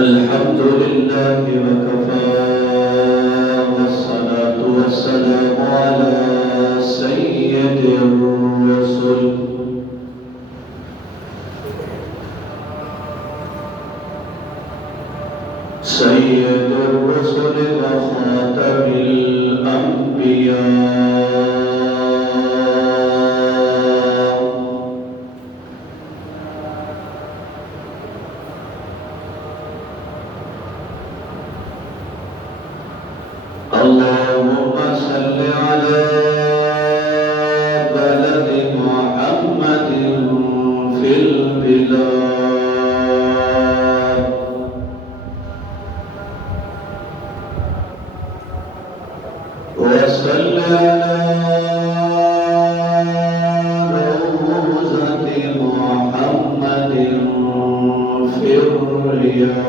الحمد لله وكفى والصلاة والسلام على سيد الرسل وخاتم الأنبياء اللهم صل على بلد محمد في البلاد وصل على روضة محمد في الرياض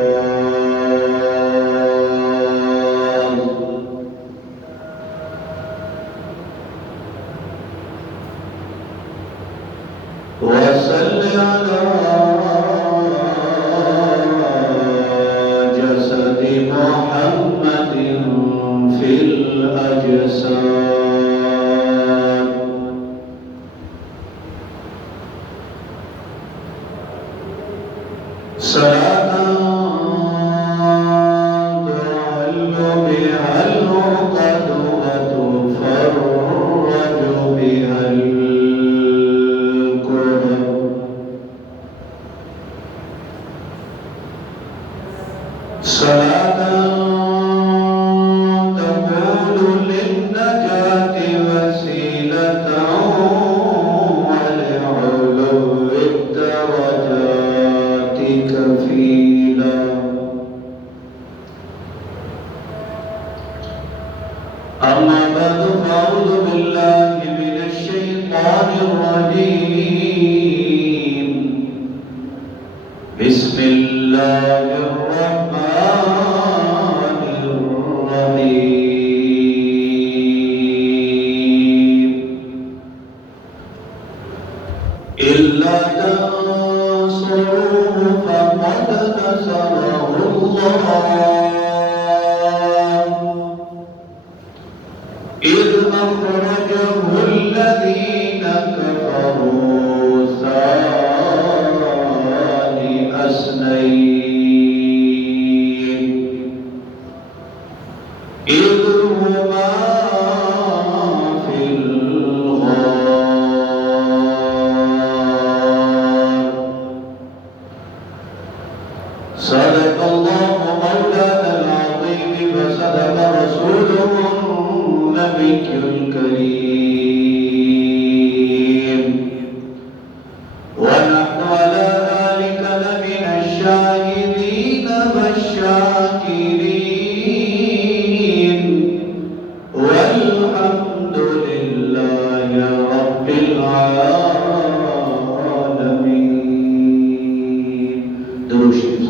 وصل على جسد محمد في الأجساد صلاة تعل بها العقد وتفرج بها الكرب صلاة تكون للنجاة وسيلة ولعلو الدرجات كفيلا أما بعد فأعوذ بالله من الشيطان الرجيم بسم الله الرحمن الرحيم إلا تنصروه فقد نصره الله إذ أخرجه الذين كفروا ثاني اثنين إذ هما في الغار صدق الله مولانا العظيم وصدق رسوله النبي الكريم ونحن على ذلك لمن الشاهدين والشاكرين والحمد لله رب العالمين. درود شریف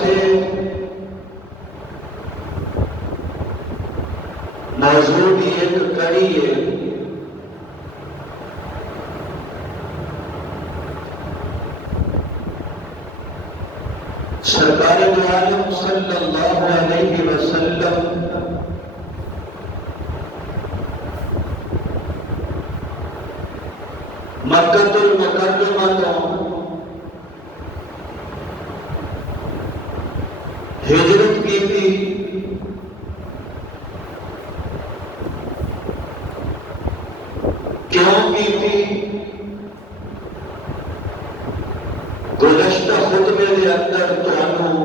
سے موضوع کی ایک کڑی ہے سرکار دو عالم صلی اللہ علیہ وسلم مکہ المکرمہ تو ہجرت کی تھی، کیوں کی تھی؟ گزشتہ خطبے کے اندر تمہیں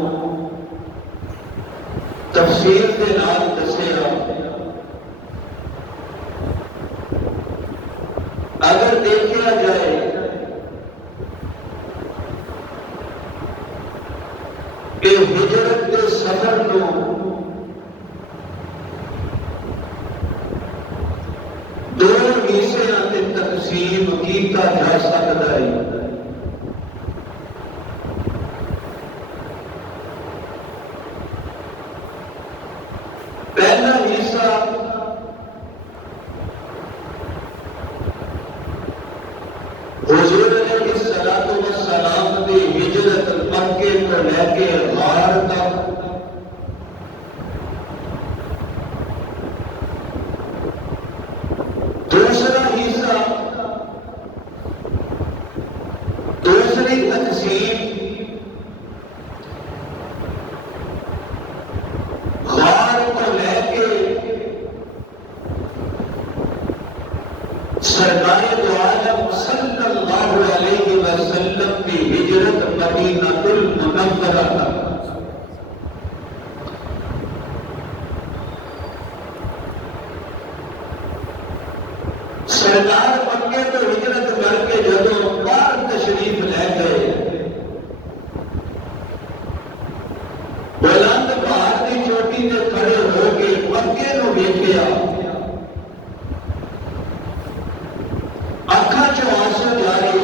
تفصیل کے نال دسیا۔ اگر دیکھا جائے کہ ہجرت کے سفر کو دو حصوں میں تقسیم کیتا جا سکتا ہے۔ پہلا حصہ حضور علیہ الصلوۃ والسلام کی ہجرت مکے کو لے کے غار تک، دوسرا حصہ دوسری تقسیم غار کو لے کے سرکار دو عالم صلی اللہ علیہ وسلم کی ہجرت مدینہ المنورہ تک۔ سرکار مکے تو ہجرت کر کے جدوں باہر تشریف لے گئے، بلند پہاڑ کی چوٹی تے کھڑے ہو کے مکے نو ویکھیا، اکھاں چوں آنسو جاری،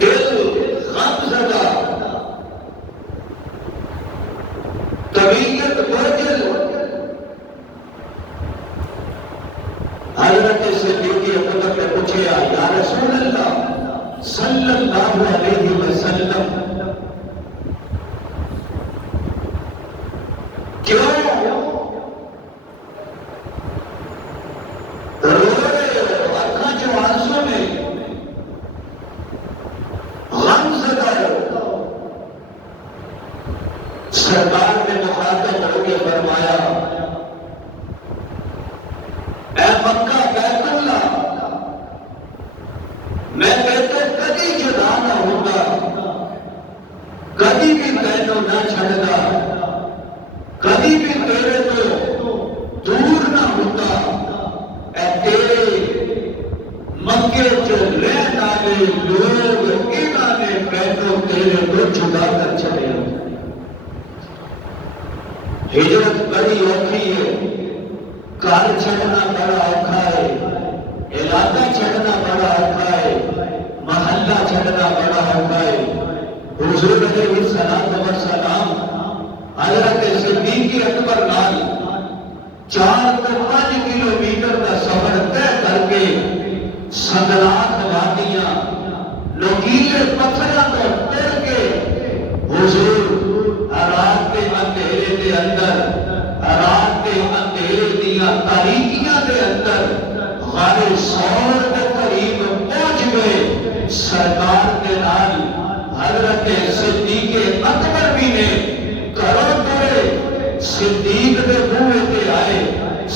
دل غم زدہ، طبیعت بوجھل۔ حضرت صدیق اکبر نے پوچھا، یا رسول اللہ صلی اللہ علیہ وسلم، کیوں رو رہے ہو؟ آنکھاں جو آنسو میں غم زدہ ہو؟ سرکار نے مخاطب ہو کے فرمایا، اے مکہ بیت اللہ، میں کہتے کبھی جدا نہ ہوگا، کبھی بھی تینوں نہ چھڑنا، کبھی بھی تیرے تو دور نہ ہوتا۔ اے تیرے مکے جو رہن والے لوگ، انہاں نے پہلو تیرے کو جدا کر چلے۔ ہجرت بڑی اوکھی ہے، گھر چھڑنا بڑا اوکھا ہے، علاقہ چھڑنا بڑا اوکھا ہے، محلہ چھڑنا بڑا اوکھا ہے۔ حضور علیہ الصلوۃ والسلام حضرت صدیق اکبر نال 4 سے 5 کلومیٹر کا سفر طے کر کے سنگلاخ وادیاں، نوکیلے پتھراں کو ٹر کے حضور رات کے اندھیرے کے اندر، رات کے اندھیرے دیا تاریکیاں کے اندر غار ثور کے قریب پہنچ گئے۔ سرکار کے نال حضرت صدیق اکبر بھی نے کرو کرے صدیق کے منہ تے آئے،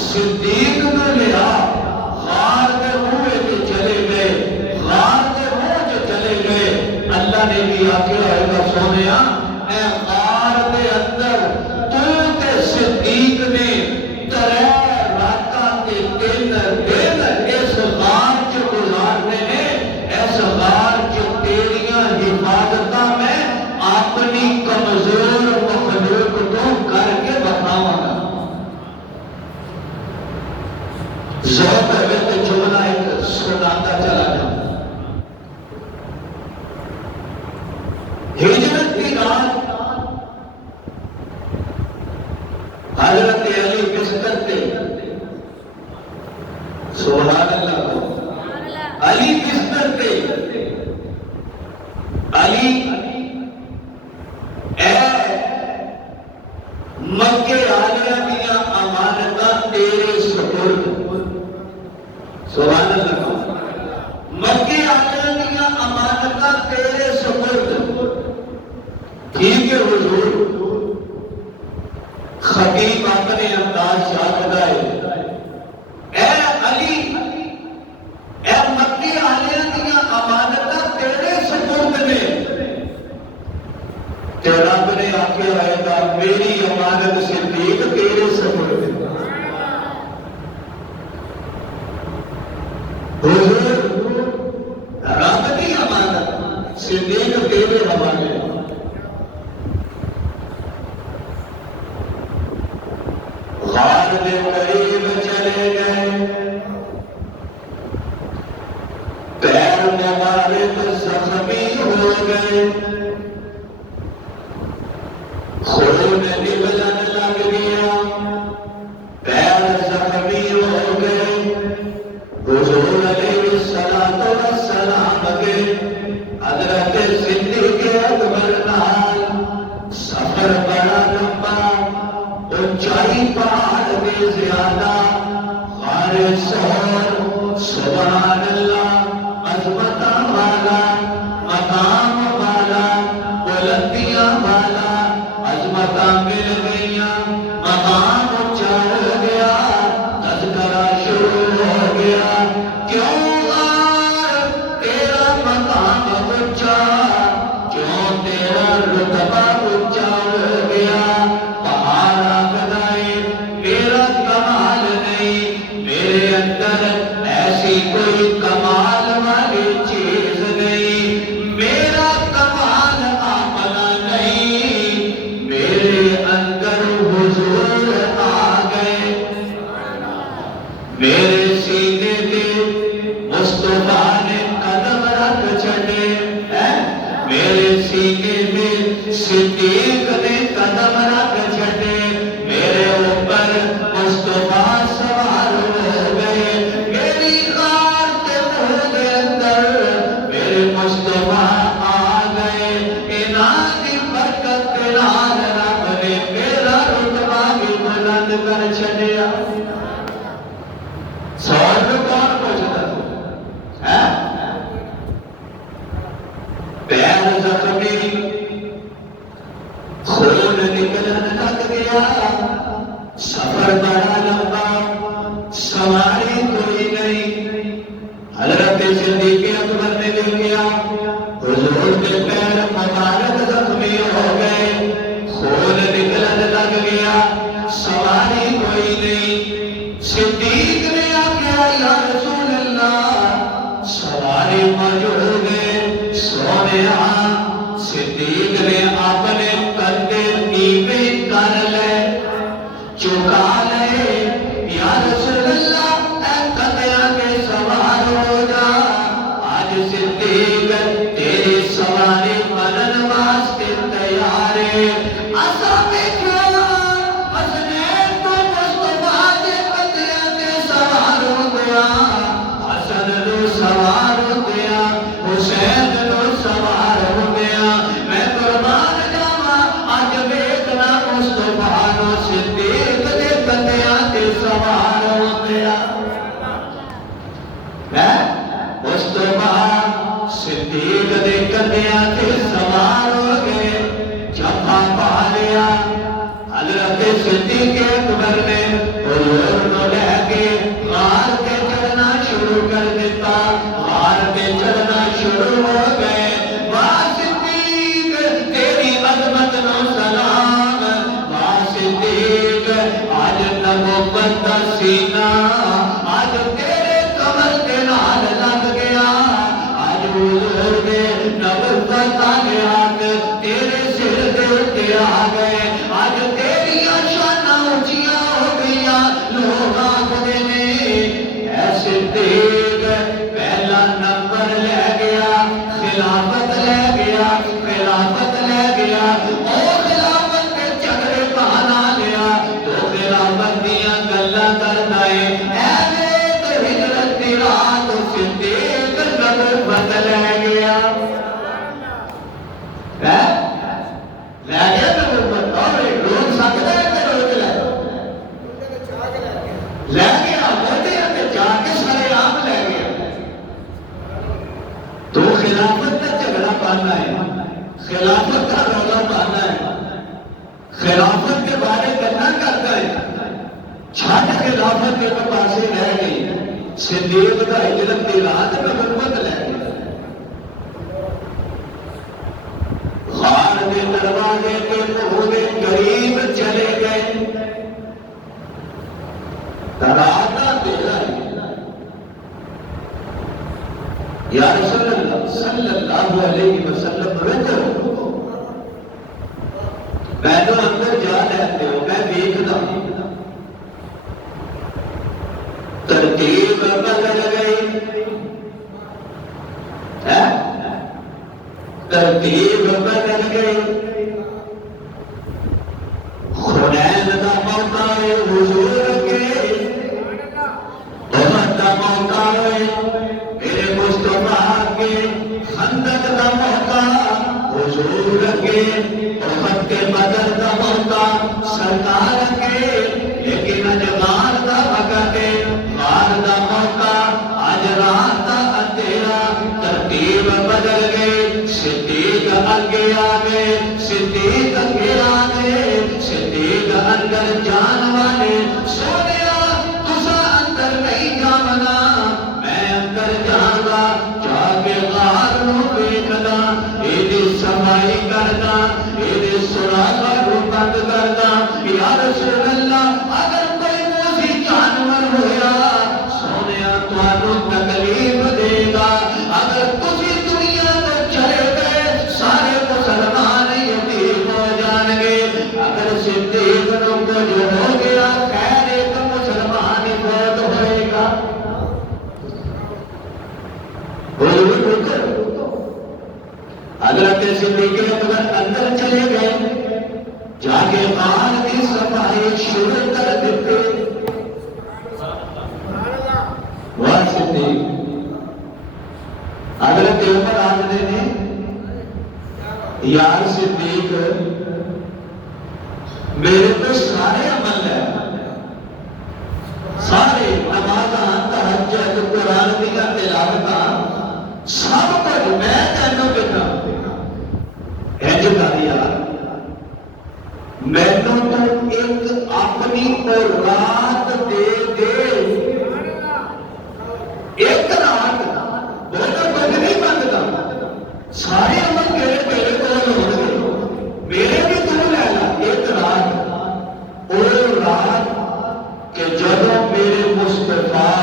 صدیق کو لیا، غار کے منہ تے چلے گئے، غار کے منہ تے چلے گئے۔ اللہ نے بھی آکھیا ہوئے گا، سونیا اے غار کے اندر تو تے صدیق نے 3 راتاں تے 3 دن اس غار چ گزارنے نے، اس غار چ تیریاں حفاظتاں میں اپنی کمزور مخلوق کو کر کے بتاواں گا۔ ذوق ہے تو جملہ ایک سناتا چلا جاؤں۔ علی اے مکے عالیہ دیا امانتاں تیرے سپرد سبحان اللہ مکے عالیہ دیا امانتاں تیرے سپرد ٹھیک ہے حضور خطیب اپنے انداز چاہتا ہے اے علی اے مکے عالیہ دیا امانتاں تیرے سپرد نے تے رب نے آکھیا ہے گا میری امانت صدیق تیرے سپرد ہے حضور رب دی امانت صدیق تیرے حوالے غار دے قریب چلے گئے پیر مبارک زخمی ہو گئے خون نکلن لگ گیا پیر زخمی ہو گئے حضور علیہ السلام کے حضرت صدیق اکبر نال سفر بڑا لمبا اونچائی پہاڑ میں زیادہ غار سور سبحان اللہ عظمت والا مقام والا بلندیاں والا عظمت مل گئیاں مقام اونچا ہو گیا تذکرہ شروع ہو گیا کیوں غار تیرا مقام اونچا کیوں تیرا رتبہ اونچا ہو گیا پہاڑ آگدائے میرا کمال نہیں میرے اندر ایسی کوئی کمال والی چیز نہیں میرا کمال آمنا نہیں میرے اندر حضور آ گئے میرے سینے پہ مصطفیٰ نے قدم رکھ چھڑے میرے سینے میں صدیق نے قدم رکھ چھڑے میرے اوپر مصطفیٰ سوار ہو گئے میری غار کے منہ کے اندر میرے مصطفیٰ آ گئے انہاں برکت کے نال رب نے میرا رتبہ بھی بلند کر چھڑیا سوال میں کون پوچھتا تھا پیر زخمی خون نکلن لگ گیا سفر بڑا لمبا سواری کوئی نہیں حضرت صدیق اکبر نے دیکھا حضور کے پیر مبارک زخمی ہو گئے خون نکلن لگ گیا سواری کوئی نہیں صدیق نے آکھیا یا رسول اللہ سواری موجود ہے سونیا صدیق نے اپنے کندھے نیوے کر لے چکا لے یا رسول اللہ اے کندھیاں کے سوار ہو جا آج صدیق تیری سواری منن واسطے تیار ہے اسا دیکھا حسنین تو مصطفیٰ کے کندھیاں کے سوار ہو گیا حسن نو سوار ہو گیا حسین نو سوار ہو گیا میں قربان جاواں اج ویکھنا مصطفیٰ نو صدیق دے کندھیاں تے سوار ہو گیا مصطفیٰ صدیق دے کندھیاں تے سوار ہو گئے جھپا پا لیا حضرت صدیق اکبر نے حضور کو لے کے غار پہ چڑھنا شروع کر دیتا غار پہ چڑھنا شروع ہو گئے واہ صدیق تیری عظمت نو سلام واہ صدیق آج نبوت دا سینہ آج تیرے کمر کے نال لگ گیا آج حضور دے نبوت دا ہاتھ تیرے سر دے اتے آ گئے آج تیریاں شاناں اونچیاں ہو گئیاں لوگ آکھدے نے اے صدیق پہلا نمبر لے گیا پانا ہے، خلافت کا رولا پانا ہے، خلافت کے بارے کرنا کرتا ہے، چھٹ خلافت کے پاسے رہ گئی، صدیق کا ہجرت کی رات میں نبوت لے گئی، غار کے دروازے کے پورے قریب چلے گئے، دراتا دینا ہے یا رسول اللہ صلی اللہ علیہ وسلم رکو، میں تو اندر جا لیتے ہو، میں دیکھتا ہوں، ترتیب بدل گئی، ترتیب بدل گئی، خنین کا موقع ہے حضور کے، احد کا موقع ہے میرے مصطفیٰ کے، خندق کا موقع حضور کے، احد کے بدر کا موقع سرکار کے، لیکن اج غار کا وقت ہے، غار کا موقع اج رات کا اندھیرا، ترتیب بدل گئی، صدیق اگے آ گئے، صدیق اگے آ گئے، صدیق اندر جان والے، سونیا تسا اندر نہیں جانا، میں اندر جاگا، جا کے غار نو دیکھنا، ایدی صفائی کرنا، ایدی سراغا رو بند کرنا، یا رسول اللہ اگر کوئی موزی جانور ہویا سونیا توانو تکلیف دے گا، اگر تسی دنیا کو چلے گئے سارے مسلمان یتیم ہو جان گے، اگر صدیق نو کچھ ہو گیا خیر ایک مسلمان فوت ہوئے گا، حضرت صدیق اکبر اندر چلے گئے، جا کے غار کی صفائی شروع کر دیتے، وہ صدیق حضرت عمر آدھنے نے یار صدیق میرے تو سارے عمل ہے، سارے نمازاں تہجد قرآن دیا تلاوتاں سب کچھ میں تینوں دیکھا، انج کر یار مینوں تو ایک اپنی اولاد دے دے، ایک رات بہت کچھ نہیں بنتا، سارے عمل میرے کو ہو گئے، میرے بھی تو لے لا ایک رات، وہ رات کہ جب میرے مصطفیٰ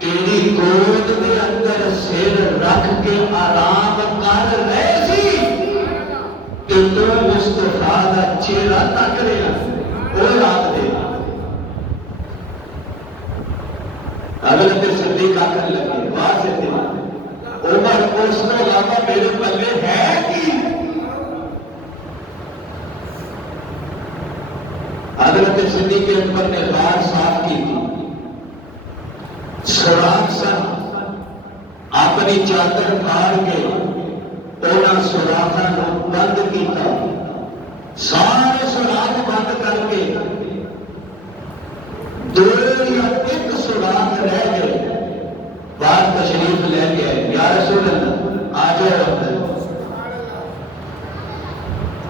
تیری گود کے اندر سر رکھ کے آرام کر رہے سی، کہ تو مصطفیٰ دا چہرہ تک رہا، وہ رات دے حضرت صدیق آکر لگے، واہ صدیق عمر اس کو علاوہ میرے پلے ہے کی، حضرت صدیق اکبر نے غار صاف کی تھی، سوراخ سن، اپنی چادر پھاڑ کے انہاں سوراخاں نوں بند کیتا، سارے سوراخ بند کر کے دو یا ایک سوراخ رہ گئے، باہر تشریف لے کے آئے، یا رسول اللہ آ جائے اندر،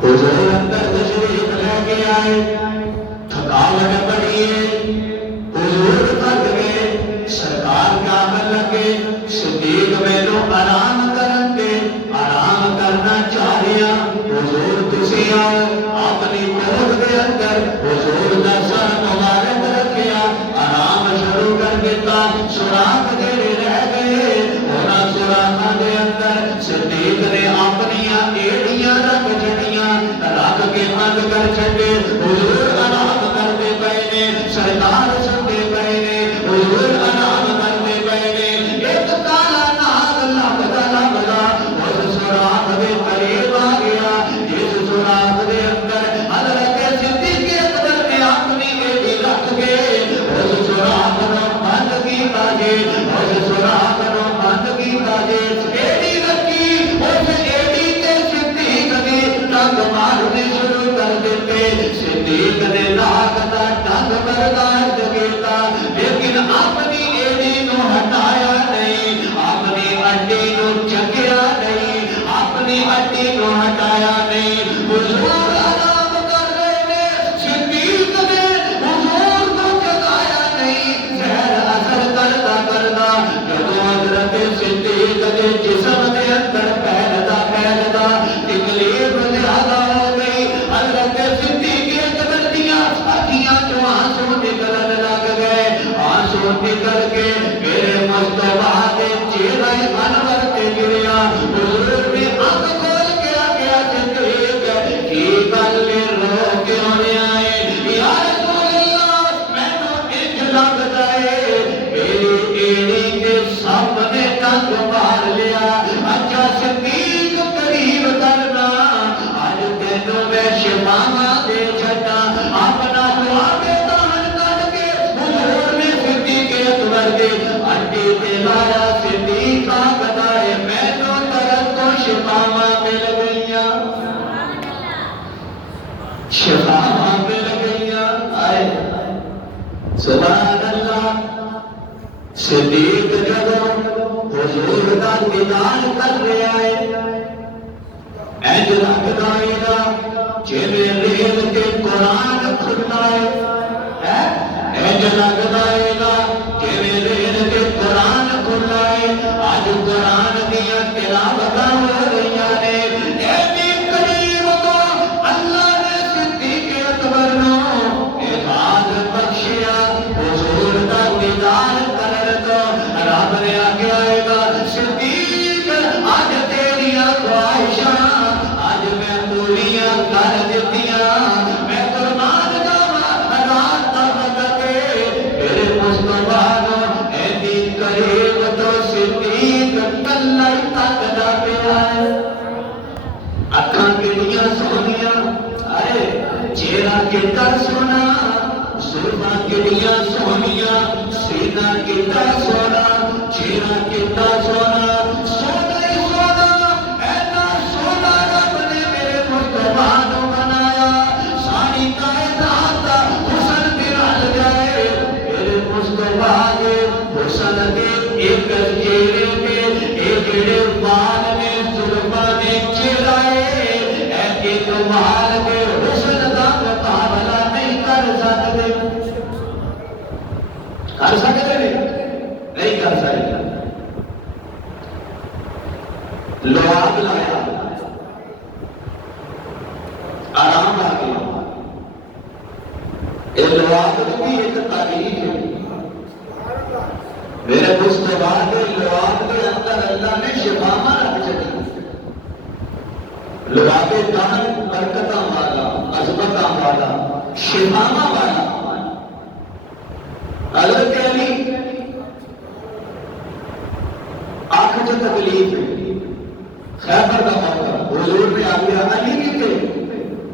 حضور اندر تشریف لے کے آئے، تھکاوٹ پڑی ہے، حضور تھک گئے، سرکار کا عمل لگے، صدیق مینوں آرام کرن دے، آرام کرنا چاہ رہا، حضور تسی آؤ، اپنی گود کے اندر حضور دا سر مبارک رکھیا، آرام شروع کر دیتا، سوراخ جڑے رہ گئے، انہاں سوراخاں دے اندر صدیق نے اپنیاں ایڑیاں رکھ چھڑیاں، رکھ کے بند کر چھڈے، حضور آرام کرتے پئے نے، سرکار سنتے پئے نے، حضور آرام کرتے پئے نے، ایک کالا ناگ لبدا اس سوراخ دے قریب آ گیا، جس سوراخ دے اندر حضرت صدیق اکبر نے اپنی ایڑی رکھ کے اس سوراخ نوں بند کیتا جے، اس سوراخ نوں بند کیتا جے، ایڑی رکھی، اس ایڑی تے صدیق نے ٹنگ مارنے شروع کر دیتے، صدیق نے ناک دا ٹنگ برداشت کیتا، لیکن اپنی ایڑی نو ہٹایا نہیں، اپنی ہڈی نو چکیا نہیں، اپنی نکل کے میرے مصطفیٰ دے چہرہ انور تے گریا حضور نے آنکھ کھول کے آگیا صدیق کی گل رو کیوں نہیں آئے یا رسول اللہ میں تو ایک لگتا ہے میری ایڑی کے سامنے ٹنگ مار لیا اچھا صدیق قریب کرنا آج تینوں میں شفاواں دے چھٹا اپنا دعا کے دہن کر کے حضور نے صدیق اکبر دے ہڈی تے لایا صدیق آگتا ہے میں تو طرف تو شفاواں مل گئیاں شفاواں مل گئیاں آئے سبحان اللہ صدیق جدو حضور کا دیدار کر رہا ہے اینج لگتا ہے نا جویں ریل تے قرآن کھلنا ہے اینج لگتا ہے نا جویں ریل تے قرآن کھلنا ہے آج قرآن دیاں تلاوتاں ہو رہیاں نے ایویں قریب تو اللہ نے صدیق اکبر نوں اعزاز بخشیا حضور کا دیدار کرن تو رب نے آگیا ہے گا صدیق آج تیریاں خواہشاں آج میں پوریاں کر دیتیاں میں قربان جاواں رات دا وقت میرے مصطفیٰ نوں ایڈی قریب تو صدیق کلا ہی تکدا پیا ہے اکھاں کیڑیاں سونیاں آئے چہرہ کیڈا سونا زلفاں کیڑیاں سونیاں سینہ کیڈا سونا چہرہ کیڈا سونا سونا ہی سونا اینا سونا رب نے میرے مصطفیٰ نوں بنایا ساری کائنات دا حسن بھی رل جائے میرے مصطفیٰ دے حسن دے ایک چہرے تے اے جڑے وال نے زلفاں نے چہرہ اے ایک وال دے حسن دا مقابلہ نہیں کر سکتے کر سکتے نہیں کر سکتے لواب لایا آرام آ گیا یہ لواب بھی ایک تعریف ہے میرے مصطفیٰ کے لواب کے اندر اللہ نے شفاواں رکھ چکی لواب دہن برکتاں والا عظمتاں والا شفاواں والا حضرت علی آنکھ جو تکلیف ہے خیبر کا موقع حضور نے آگیا علی کتے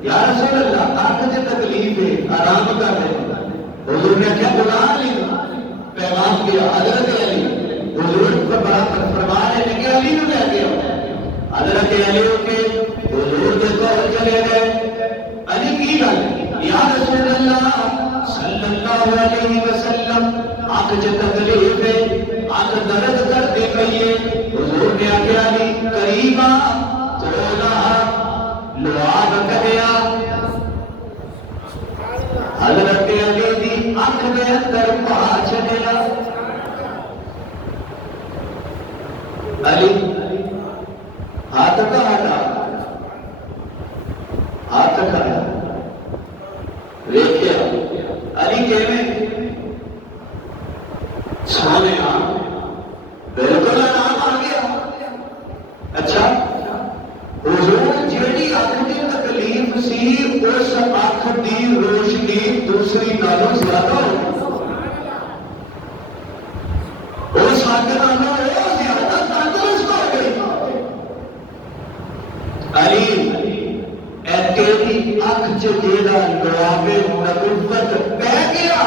یا رسول اللہ آنکھ جو تکلیف ہے آرام کا ہے حضور نے کیا بلا علی پیغام کیا حضرت علی حضور کو بڑا فرمانے لگے علی نے کیا کیا حضرت علی کے حضور کے طور چلے گئے علی کی گل یا رسول اللہ صلی اللہ علیہ وسلم آنکھ جو تکلیف ہے آنکھ درد کر دے گئی ہے حضور نے آگے علی قریبا تولا لواب کبیا حضرت علی دی آنکھ میں اندر پہا چھڑیا علی ہاتھ کا ہٹا ہاتھ کھایا دیکھیا علی کہنے سونے بالکل آرام آ گیا اچھا حضور جیڑی آنکھ کی تکلیف سی اس آنکھ دی روشنی دوسری نالوں زیادہ ہو اس آنکھ نالوں زیادہ تندرست ہو گئی علی تیری آنکھ جیڑا لواب نبوت پہ گیا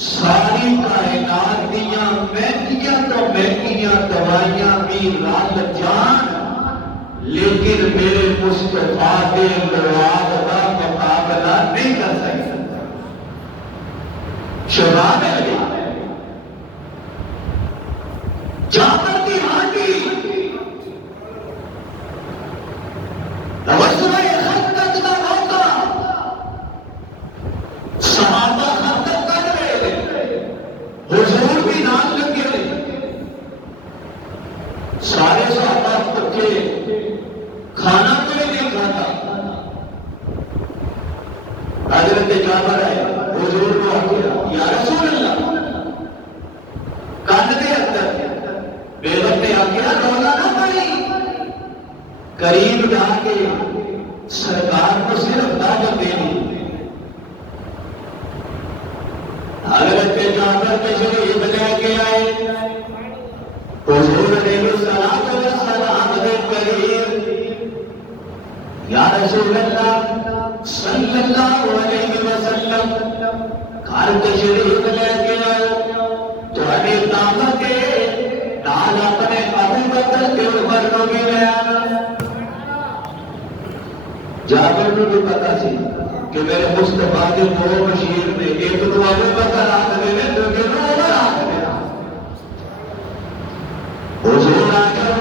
ساری کائنات دیاں مہنگیاں تو مہنگیاں دوائیاں بھی رل جان لیکن میرے مصطفیٰ دے لواب کا مقابلہ نہیں کر سکتا شباب علی جابر کی ہانڈی توجہ خندق دا موقع صحابہ خندق کر رہے حضور بھی نام لگے سارے صحابہ بھوکے کھانا کوئی نہیں کھاتا حضرت جابر ہے حضور کو آگیا یا رسول اللہ قریب جا کے سرکار کو صرف دعوت دینی. حضرت جابر تشریف لے کے آئے حضور علیہ الصلوۃ والسلام کے قریب. یا رسول اللہ صلی اللہ علیہ وسلم گھر تشریف لے کے آئے تو ہمیں دعوت دے نال اپنے ابو بکر کے اوپر روگی لے آنا. جابر کو بھی پتا سی کہ میرے مصطفیٰ کے دو بشیر میں ایک تو ابو بکر آخری میں دوسرے تو عمر آخری. حضور آ کر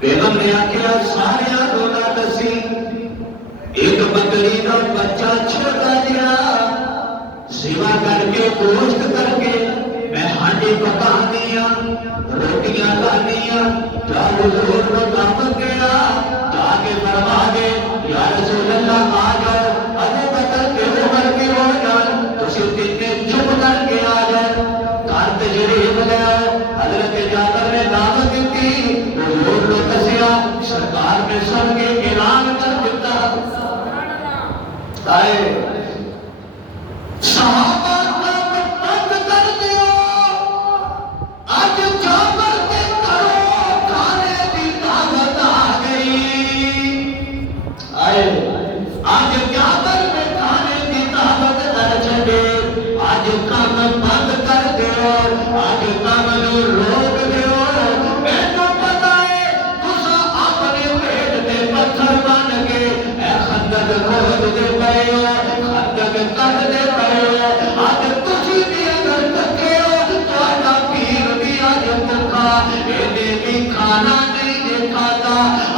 بیگم نے آخیا سارے رونا دسی ایک بکری کا بچہ چھوٹا دیا سوا کر کے گوشت کر کے میں ہانڈی پکا دیا روٹیاں کھانیاں جا حضور کو دعوت دیا جا کے فرما دے یا رسول اللہ آ جاؤ ابو بکر کے عمر کی ہو جان تسی تین چپ کر کے آ جاؤ گھر تشریف لے آؤ. حضرت جابر نے دعوت دی حضور نے دسیا سرکار نے سب کے اعلان کر دیتا. صحابہ بند کر دیو آج جابر کے گھروں کھانے کی دعوت آ گئی. آج جابر میں کھانے کی دعوت کر چھڑے آج کام بند کر دیو آج کام نو روک دیو. میں تو پتا ہے تسا اپنے پیٹ تے پتھر بن کے اے خندق کھود دے پئے ہو خندق کٹ دے پئے ہو. آج تسی بھی اگر تکے ہو تہاڈا پیر بھی اج بھوکا اینے بھی کھانا نہیں جے کھاتا.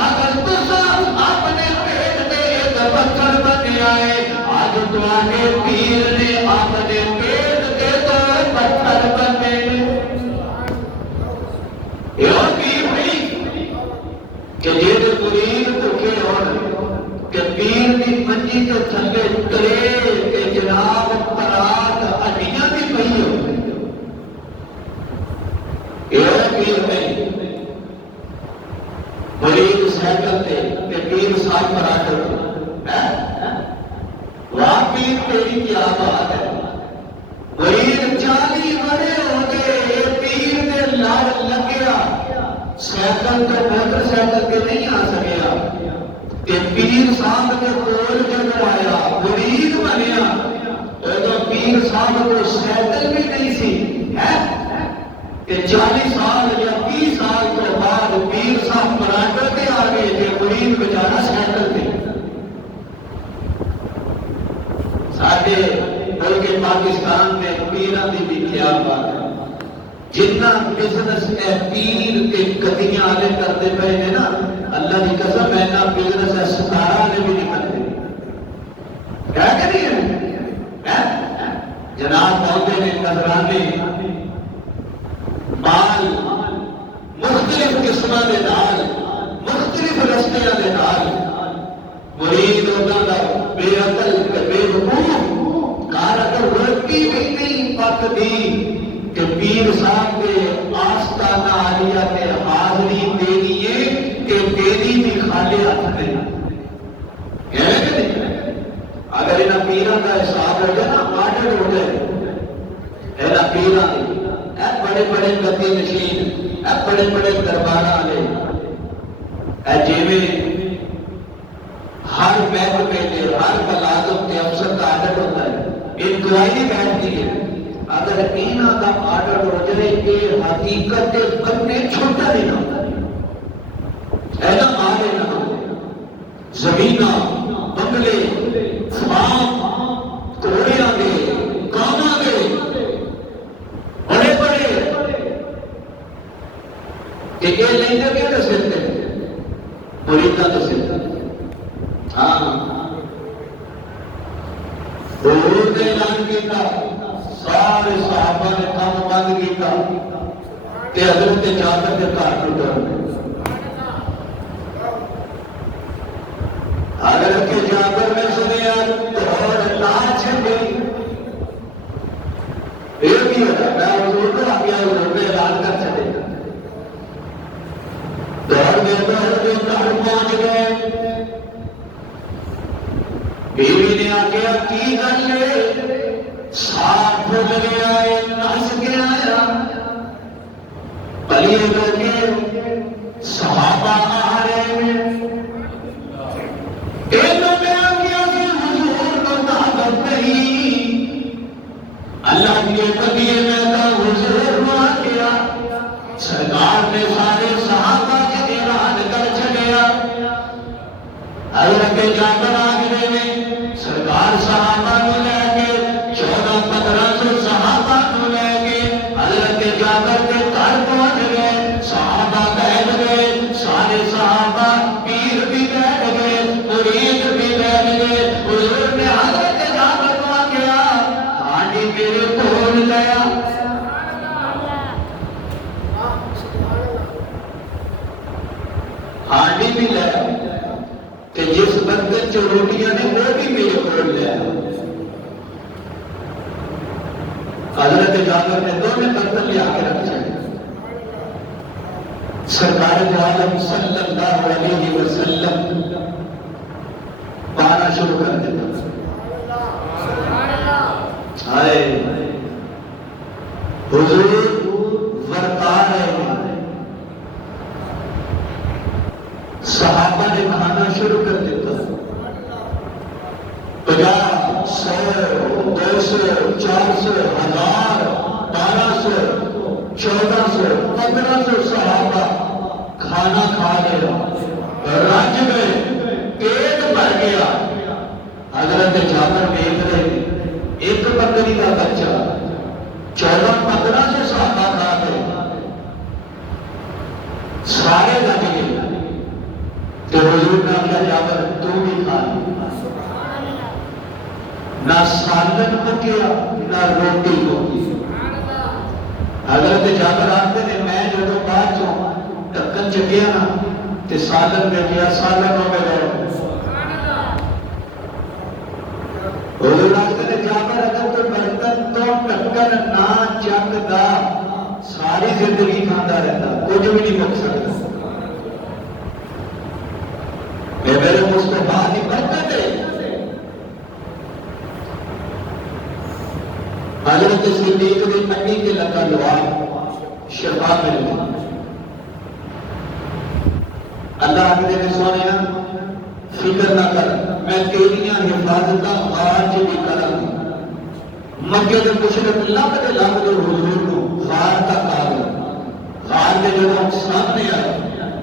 اگر تسا اپنے پیٹ تے ایک پتھر بنیا ہے آج تواڈے پیر نے اپنے پیٹ تے تو پتھر بنے. یہ پیر نہیں کہ جیڑے مرید بھوکے ہون کہ پیر دی منجی کے تھلے اترے کہ جناب پرات ہڈیاں بھی پئی ہو. یہ پیر نہیں مرید سائیکل تے کہ پیر ساتھ پر آ کر واہ پیر تیری کیا بات ہے. مرید 40 بڑے ہو گئے پیر دے لڑ لگیا سائیکل تے موٹر سائیکل تے نہیں آ سکیا کہ پیر صاحب کے کول جب آیا مرید بنیا تو پیر صاحب کو سائیکل بھی نہیں سی ہے کہ 40 سال یا 30 سال کے بعد پیر صاحب پراٹر تے آ گئے تھے مرید بچارا سائیکل تے. ساڈے ملک پاکستان میں پیراں دی بھی کیا بات ہے. جتنا بزنس ہے پیر کے گدیاں والے کرتے پے نے نا اللہ کی قسم ہے نا بزنس ہے ستارہ والے بھی نہیں کرتے. کیا کریے جناب پہنچے نے نذرانے مال مختلف قسم کے نال مختلف رستے کے نال مرید انہاں دا بے عقل بے وقوف کار اگر روٹی بھی نہیں پکتی کہ پیر صاحب کے آستانہ عالیہ کے حاضری دینی ہے کہ دینی بھی خالی ہاتھ میں. اگر انہاں پیراں کا حساب ہو جائے نا آڈر ہو جائے انہاں پیراں اے بڑے بڑے گدی نشین اے بڑے بڑے دربار والے اے جیویں ہر محکمے میں ہر ملازم کے افسر کا آڈر ہوتا ہے انکوائری بیٹھتی ہے. اگر انہاں کا آڈر ہو جائے کہ حقیقت بننے چھوٹا نہیں ہوتا ایسا مالے نہ زمینہ بنگلے فارم کوڑیاں دے کاماں دے بڑے بڑے کہ یہ نہیں دے کے سکتے مریدہ تو سکتے. ہاں حضور نے اعلان کیتا سارے صحابہ نے کام بند کیتا تے حضرت جابر کے گھر نوں ٹر گئے. حضرت جابر نے سنیا اور لا چھڈی یہ بھی ہوتا میں حضور کو آگیا حضور نے اعلان کر چھڈے دوڑ گئے تو حضرت گھر پہنچ گئے. بیوی نے آگیا کی کر لے ساتھ بھول گیا ہے نس کے آیا. پلیے لوگے صحابہ آ رہے ہیں. انہوں نے آگیا کہ حضور کو طاقت نہیں. اللہ کے قدیے میں تھا حضور کو آگیا. سرکار نے سارے صحابہ کے اعلان کر چلیا. حضرت جابر آگے میں سرکار صحابہ نو لے کے 1400-1500 صحابہ نو لے کے حضرت جابر کے گھر پہنچ گئے. صحابہ بیٹھ گئے. سارے صحابہ پیر بھی بیٹھ گئے. مرید بھی بیٹھ گئے. حضور نے حضرت جابر کو کیا ہانڈی میرے کول لیا. ہانڈی بھی لیا کہ جس برتن جو روٹیاں نے وہ بھی میرے کول لیا. حضرت جابر نے دونوں برتن لے کے رکھ چاہیے. سرکار عالم صلی اللہ علیہ وسلم پانا شروع کر دیتا. ہائے حضور ورتا رہے ہیں. صحابہ نے کھانا شروع کر دیتا. 50 100 200 400 1000 1200 1400 1500 صحابہ کھانا کھا لیا. رج میں پیٹ بھر گیا. حضرت جابر دیکھ رہے تھے ایک بکری کا بچہ 1400-1500 صحابہ کھا گئے. سارے لگ گئے. تو حضور نے کیا جابر تو بھی کھا لی. نہ سالن پکیا نہ روٹی پکی. حضرت جابر آتے نے میں جو بعد چوں ڈکن چکیا نا تے سالن میں کیا سالن ہو گئے. حضور آتے نے جابر اگر تو برتن تو ڈکن نہ چک دا ساری زندگی کھاتا رہتا کچھ بھی نہیں پک سکتا. میرے مصطفیٰ کی برکت ہے. حضرت صدیق نے منی کے لگا دعا شفا مل گئی. اللہ نے سونے فکر نہ کر میں تیریاں حفاظتاں آج بھی کروں. مکے کے مشرک لب دے حضور کو غار تک آ گئے. غار کے جو سامنے آئے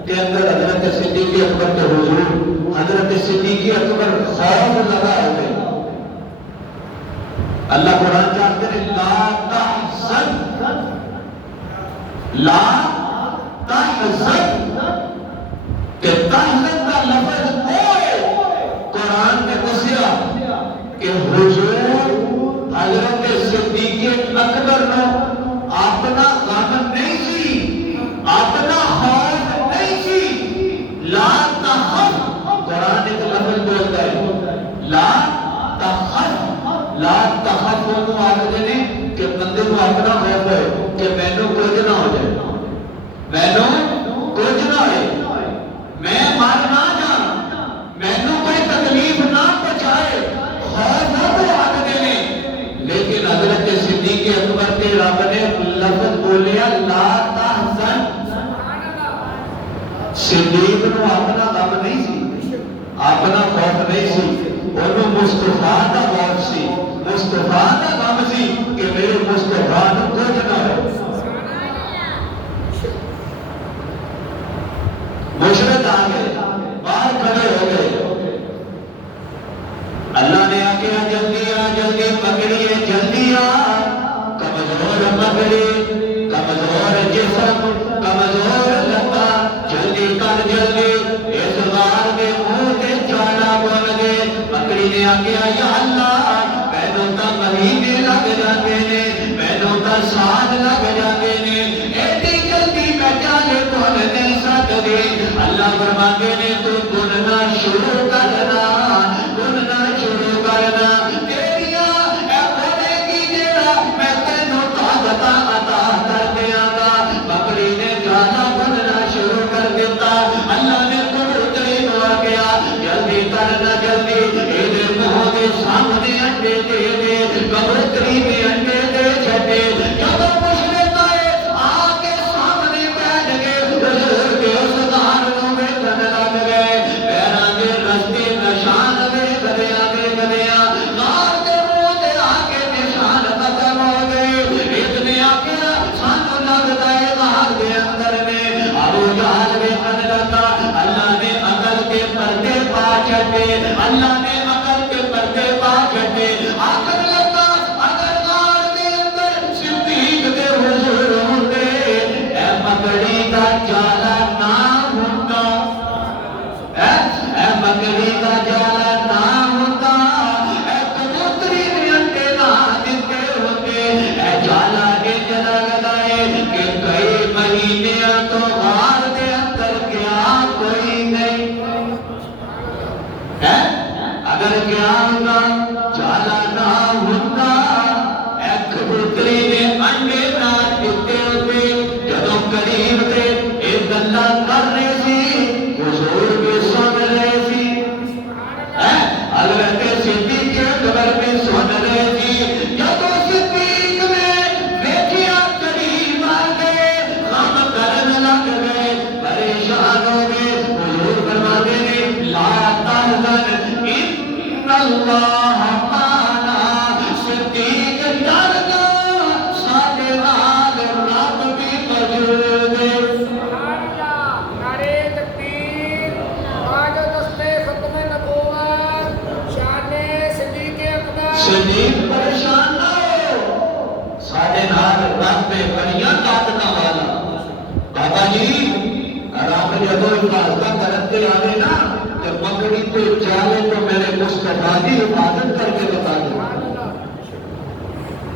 کے اندر حضرت صدیق اکبر کے حضور حضرت صدیق اکبر خوف لگا ہوئے. اللہ قرآن چاہتے ہیں لا تحزن لا تحزن کہ تحزن کا لفظ ہوئے. قرآن نے دسیا کہ حضور حضرت صدیق اکبر نے اپنا غم نہیں سی اپنا خوف نہیں سی. لا تخف قرآن ایک لفظ بولتا ہے لا تخف. لا تخف وہ آگے نے کہ بندے کو اپنا خوف ہے کہ میں نو کچھ نہ ہو جائے میں نو کچھ نہ ہوئے میں مار نہ جاؤں میں نو کوئی تکلیف نہ پہنچائے خوف نہ وہ آگے نے. لیکن حضرت صدیق اکبر کے رب نے لفظ بولیا لا تحزن. صدیق نو اپنا غم نہیں سی اپنا خوف نہیں سی. انہوں مصطفیٰ کا خوف سی مصطفیٰ کا غم سی کہ میرے مصطفیٰ نو کچھ نہ ہو. مشرک آ گئے باہر کھڑے ہو گئے. اللہ نے آکیا جلدی پکڑیے جلدی آ. کمزور پکڑی کمزور جسم کمزور لگا جلدی کر جلدی اس غار کے منہ تے جانا بول گے. پکڑی نے آکیا یا اللہ مینوں تا مہینے لگ جاتے نے مینوں تا سال لگ جاتے نے ایڈی جلدی میں جانے بول نہیں سکتی. اللہ فرماتے نے تو گننا شروع کرنا گننا شروع کرنا تیریاں اے بولے کی جیڑا میں تینوں طاقت عطا کر دیا گا. بکری نے جانا گننا شروع کر دیتا. اللہ نے قدرت کرنا جلدی یہ منہ کے سامنے انڈے دے دے کبوتری میں انڈے دے چھٹے جب مشرق آئے آگے سامنے بیٹھ گئے حضور کے اس داروں میں کن لگ گئے پیران دے رستے نشان میں گدیا غار دے منہ دے آگے نشان ختم ہو گئے اتنے آگے سانو لگتا ہے غار دے اندر میں ابو جہل میں کن لگا اللہ نے عقل کے پردے پا چھٹے اللہ نے عقل کے پردے پا چھٹے عقل لگا اگر غار دے اندر صدیق دے حضور ہوندے اے مکڑی دا جالا نہ ہوندا اے مکڑی دا جالا نہ ہوندا اے کبوتری دے انڈے نہ دتے ہوندے اے جالا انج لگدا ہے کہ کئی مہینے تو غار دے اندر گیا کوئی نہیں اگر کیا ہوگا جالا نہ ہوتا اے کبوتری نے انڈے نہ دیتے ہوتے جدوں قریب تھے ایک گلا کر رہے سی حضور بھی سن رہے سی حضرت صدیق کے قبر میں سن رہے سی جدوں صدیق میں دیکھیا قریب آ گئے غم کرن لگ گئے پریشان ہو گئے حضور فرماتے ہیں لا تحزن ان اللہ معنا صدیق ڈر گا ساڈے نال رب بھی موجود ہے نعرے تکبیر آج دستے ختم نبوت شان صدیق اکبر صدیق پریشان نہ ہو ساڈے نال رب ہے بڑیاں طاقتاں والا بابا جی رب جدوں حفاظت کرتے آئے نا تو مکڑی تے جالے تو میرے مصطفیٰ کی حفاظت کر کے بتا دو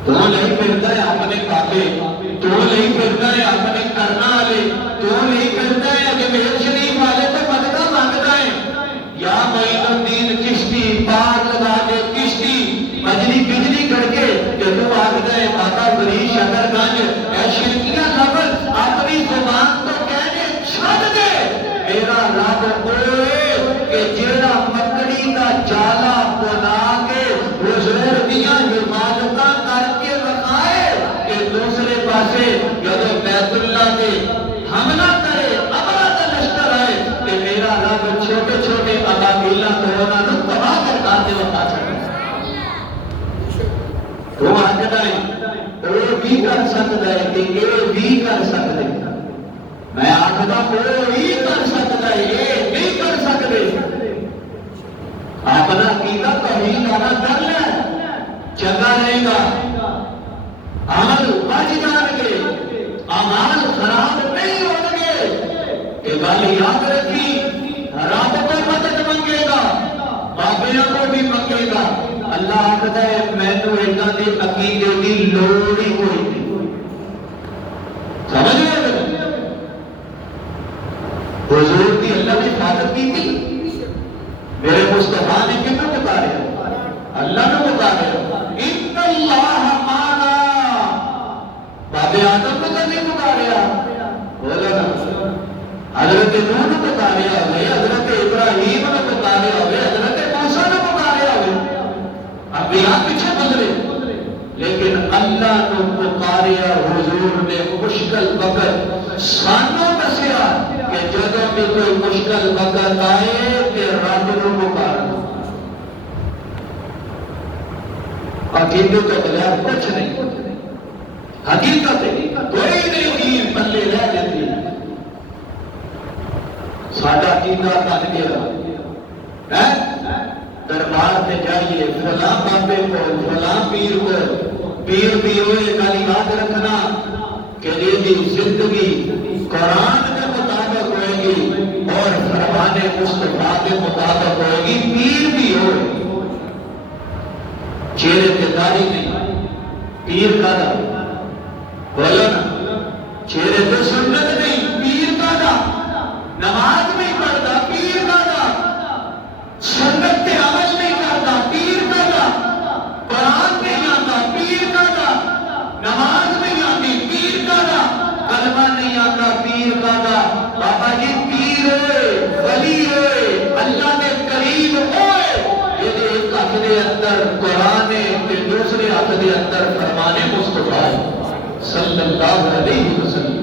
تو نہیں پھرتا ہے اپنے کعبے تو نہیں پھرتا ہے اپنے کرنا والے تو نہیں پھرتا ہے اجمیر شریف والے تو مددہ مانگتا ہے یا معین الدین چشتی پار لگا کے چشتی بجلی کر کے جدو آگتا ہے بابا فرید شکر گنج اے شرکیاں لفظ اپنی زبان تو کہنے چھڑ دے میرا رب ہوئے کہ جیڑا مکڑی کا جالا بنا کے حضور دیاں حفاظتاں کر کے رکھائے کہ دوسرے پاسے جب بیت اللہ کے حملہ کرے ابرا کا لشکر آئے کہ میرا رب چھوٹے چھوٹے ابابیلہ کورونا نو تباہ کر کھاتے وقت چھڑ وہ آجتا ہے وہ بھی کر سکتا ہے کہ یہ بھی کر سکتے میں آخدا کوئی کر سکتا ہے یہ نہیں کر سکتے اپنا عقیدہ توحید آنا کر لیں چنگا رہے گا عمل بچ جان گے اعمال خراب نہیں ہوں گے یہ گل یاد رکھی رب کو مدد منگے گا بابیاں کو بھی منگے گا اللہ آخدا ہے میں تو اینا دے عقیدے کی لوڑ ہی کوئی نہیں سمجھ گئے حضور کی اللہ نے حفاظت کی تھی میرے مصطفیٰ نے کتنا بتایا اللہ نے بتایا ان اللہ معنا باب آدم کو تو نہیں بتایا بولا نا حضرت نوح نے بتایا ہوئے حضرت ابراہیم نے بتایا ہوئے حضرت موسیٰ نے بتایا ہوئے انبیاء پیچھے گزرے لیکن اللہ نے بتایا حضور نے مشکل وقت سانوں دسیا کہ جدوں بھی کوئی مشکل وقت آئے کہ رب نو پکارو عقیدے تو بغیر کچھ نہیں حقیقت کوئی نہیں چیز پلے رہ جاتی ساڈا عقیدہ بن گیا دربار سے جائیے فلاں بابے کو فلاں پیر کو پیر بھی ہوئے گل یاد رکھنا کہ یہ زندگی قرآن کے مطابق ہوئے گی اور فرمان مصطفیٰ کے مطابق ہوئے گی پیر بھی ہوئے چہرے پہ داڑھی نہیں پیر کا دا بولو نا چہرے پہ سنت نہیں پیر کا دا نماز نہیں پڑھتا پیر کا دا سنت پہ عمل نہیں کرتا پیر کا دا قرآن نہیں آتا پیر کا دا نماز نہیں آتی پیر کا دا کلمہ نہیں آتا پیر کا دا بابا جی پیر ہوئے ولی ہوئے اللہ کے قریب ہو صلی اللہ علیہ وسلم.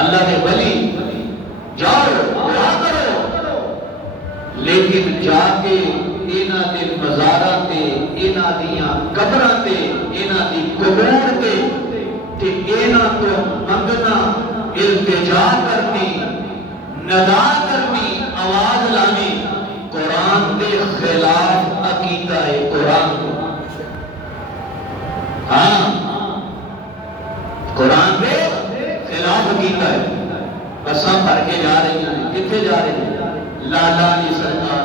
اللہ نے ولی جاؤ دعا کرو لیکن جا کے اینا دے مزاراں تے اینا دیاں قبراں تے اینا دی قبور تے اینا تو منگنا التجا کرنی ندا کرنی آواز لانی قرآن دے خلاف عقیدہ ہے. قرآن کو ہاں قرآن دے خلاف عقیدہ ہے. بساں پڑھ کے جا رہی ہیں کتنے جا رہی ہیں لالا علی سرکار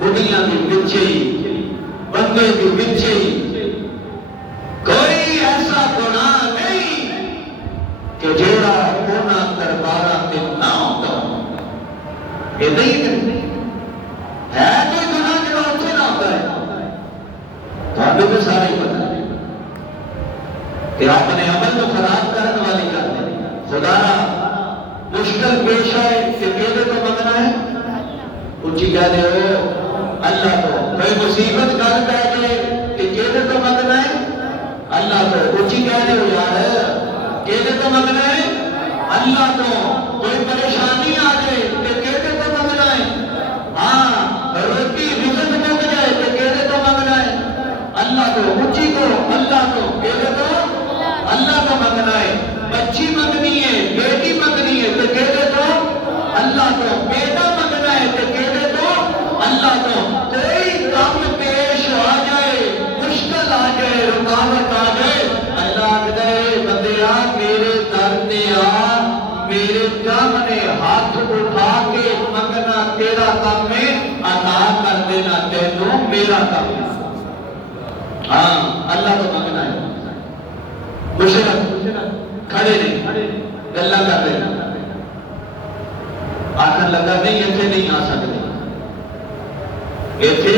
بڑھیاں بھی بچے ہی بندے بھی بچے ہی. کوئی ایسا گناہ نہیں کہ جیڑا گناہ دربارہ تے نہ ہوتا. یہ نہیں ہے کوئی گناہ جڑا اتنے نہ ہوتا ہے. تو آپ کو سارے پتہ ہے کہ اپنے عمل کو خراب کرنے والی کرتے ہیں. خدا را مشکل پیش آئے کہ کیلے تو منگنا ہے اچھی کہہ دے ہو اللہ کو. کوئی مصیبت کر پہ جائے کہ کیلے تو منگنا ہے اللہ کو. اچھی کہہ دے ہو یار کیلے تو منگنا ہے اللہ کو. کوئی پریشانی آ جائے کہ کیلے تو منگنا ہے. ہاں روٹی رزق مل جائے کہ کیلے تو منگنا ہے اللہ کو. اچھی کو اللہ کو کیلے تو اللہ کو منگنا ہے. بچی منگنی ہے بیٹی منگنی ہے تو کہتے تو اللہ کو. بیٹا منگنا ہے تو کہتے تو اللہ کو. کوئی کام پیش آ جائے مشکل آ جائے رکاوٹ آ جائے اللہ کہے بندیا میرے در تے آ میرے سامنے ہاتھ اٹھا کے منگنا تیرا کام ہے عطا کر دینا تینوں میرا کام ہے. ہاں اللہ کو منگنا ہے. مشرک کھڑے نہیں گلہ کر رہے آخر لگا نہیں ایتھے نہیں آ سکتے ایتھے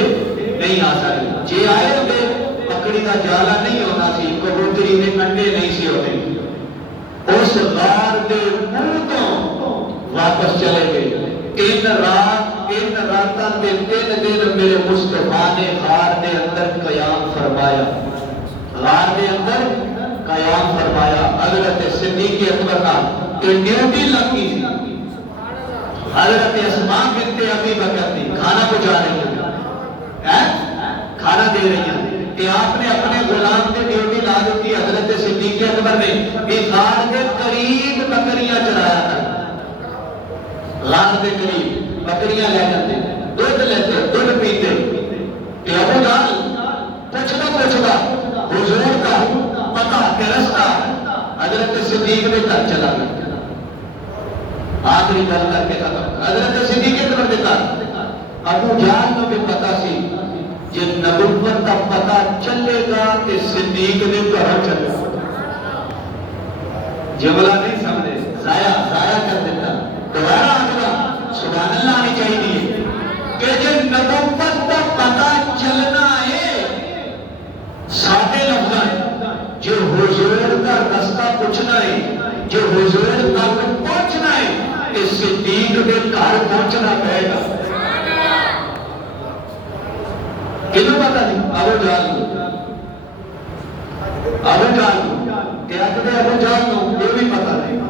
نہیں آ سکتے. جے آئے ہوتے پکڑی کا جالا نہیں ہونا سی کبوتری کے انڈے نہیں سی ہوتے. اس غار دے منہ تو واپس چلے گئے. تین راتاں تے 3 دن میرے مصطفیٰ نے غار دے اندر قیام فرمایا. غار دے اندر قیام فرمایا. حضرت صدیق اکبر کا ڈیوٹی لگی تھی. حضرت اسماء بنت ابی بکر تھی کھانا پہنچا رہی ہیں کھانا دے رہی ہیں کہ آپ نے اپنے غلام کے ڈیوٹی لا دی. حضرت صدیق اکبر نے اس غار کے قریب بکریاں چلایا تھا. غار کے قریب بکریاں لے جاتے دودھ لیتے دودھ پیتے کہ ابو جہل پوچھتا حضور کا پتہ کہ رستہ. حضرت صدیق نے گھر چلا گیا. آخری گل کر کے ختم. حضرت صدیق نے کر دیتا ابو جہل کو بھی پتہ سی جب نبوت کا پتہ چلے گا کہ صدیق نے گھر چلے گا. جملہ نہیں سمجھے ضائع کر دیتا. دوبارہ آگا سبحان اللہ آنی چاہیے کہ جب نبوت کا پتہ چلنا ہے سادے لفظ جو حضور کا رستہ پوچھنا ہے جو حضور تک پہنچنا ہے اس صدیق کے گھر پہنچنا پڑے گا. کنوں پتہ نہیں ابو جہل کہ آخر ابو جہل کو یہ بھی پتہ نہیں.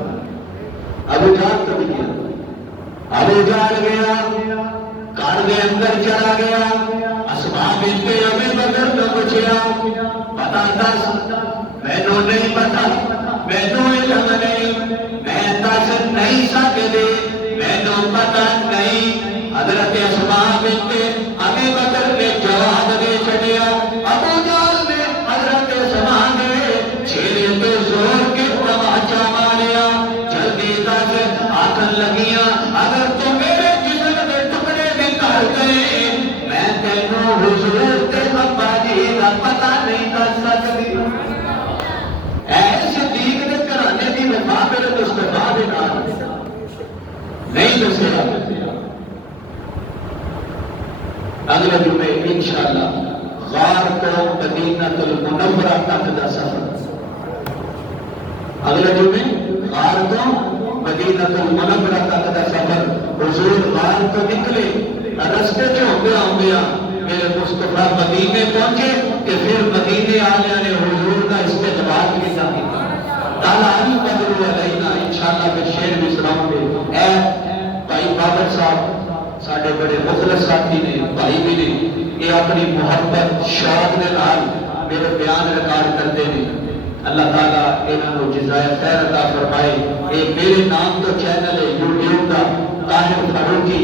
ابو جہل کبھی کیا ابو جہل گیا گھر کے اندر چلا گیا. اسماء بنت ابی بکر نے پوچھا پتہ دس. مینوں نہیں پتہ مینوں علم نہیں میں دس نہیں سکدی مینوں پتہ نہیں. حضرت اسماء بنت ابی بکر نے جواب دے چھڈیا. ابو جہل نے حضرت اسماء نے چہرے تے زور کے تماچا ماریا. جلدی دس آکھن لگیاں اگر تو میرے جسم کے ٹکڑے بھی کر گئے میں تینوں حضور تے ابا جی کا پتہ نہیں دس سکدی. صدیق نے کرانے کی وفا میرے مصطفیٰ دے نال نہیں دسیا. اگلے جمعے انشاءاللہ غار تو مدینہ المنورہ تک دا سفر. اگلے جمعے غار تو مدینہ المنورہ تک دا سفر. حضور غار تو نکلے رستے چ ہوندے میرے مصطفیٰ مدینے پہنچے. کہ پھر مدینے والے نے حضور کا استقبال کیتا تالا علی بدر علینا انشاءاللہ پھر شعر بھی سناؤں گے۔ اے بھائی بابر صاحب ساڈے بڑے مخلص ساتھی نے، بھائی بھی نے، یہ اپنی محبت شوق کے نال میرے بیان ریکارڈ کرتے ہیں۔ اللہ تعالیٰ انہوں جزائے خیر عطا فرمائے۔ یہ میرے نام تو چینل ہے یوٹیوب کا طاہر فاروقی،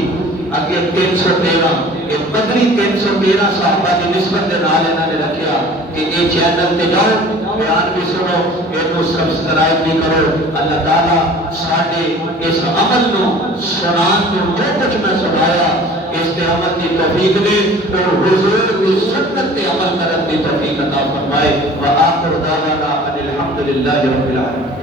اگے 313 یہ بدری 313 صحابہ کی نسبت کے نال انہوں نے رکھیا کہ یہ چینل تے جاؤ، بیان بھی سنو، یہ سبسکرائب بھی کرو۔ اللہ تعالیٰ ساڈے اس عمل نو سنان کو جو کچھ میں سنایا اس کے عمل کی توفیق دے اور حضور کی سنت تے عمل کرنے کی توفیق عطا فرمائے۔ وآخر دعوانا ان الحمدللہ رب العالمین۔